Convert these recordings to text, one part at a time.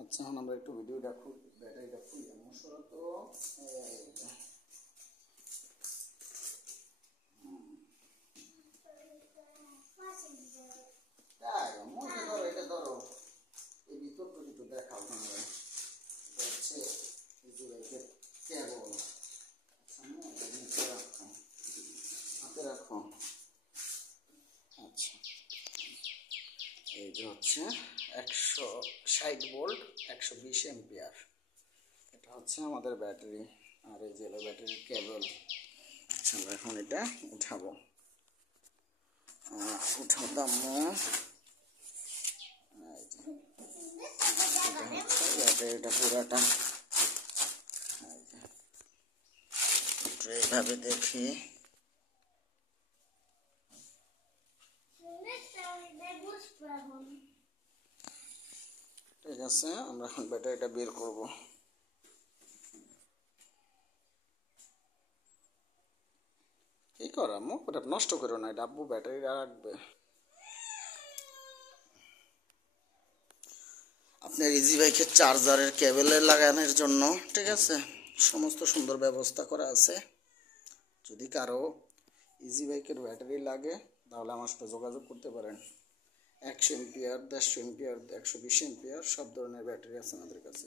আচ্ছা, এখন আমরা একটু ভিডিওটা খুব ব্যাটারিটা খুলি মশলা তো ধরো, এটা ধরো, এই ভিতরটা একটু দেখাও তোমরা। এটা হচ্ছে ইজিবাইকের কেবল। হাতে রাখো। আচ্ছা, এই যে হচ্ছে 160 ভোল্ট 120 এম্পিয়ার। এটা হচ্ছে আমাদের ব্যাটারি, আর এই যে ব্যাটারির কেবল। আচ্ছা, আমরা এখন এটা উঠাবো। উঠাতাম ব্যাটারিটা পুরাটা এইভাবে দেখি। ঠিক আছে, আমরা এখন ব্যাটারিটা বের করব। কি করা মুখ ওটা নষ্ট করো না, এটা আব্বু ব্যাটারি রাখবে। আপনার ইজি বাইকের চার্জারের কেবলে লাগানোর জন্য, ঠিক আছে, সমস্ত সুন্দর ব্যবস্থা করা আছে। যদি কারো ইজি বাইকের ব্যাটারি লাগে তাহলে আমার সাথে যোগাযোগ করতে পারেন। 100 এম্পিয়ার, 150 এম্পিয়ার, 120 এম্পিয়ার সব ধরনের ব্যাটারি আছে আমাদের কাছে।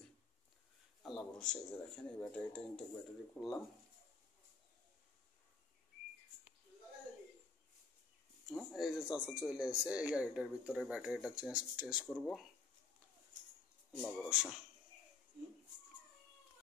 আল্লাহ ভরসা। এই যে দেখেন, এই ব্যাটারিটা ইনটেক ব্যাটারি করলাম। এই যে চাচা চলে এসে এই গাড়িটার ভিতরে ব্যাটারিটা চেঞ্জ করবো। আল্লাহ ভরসা।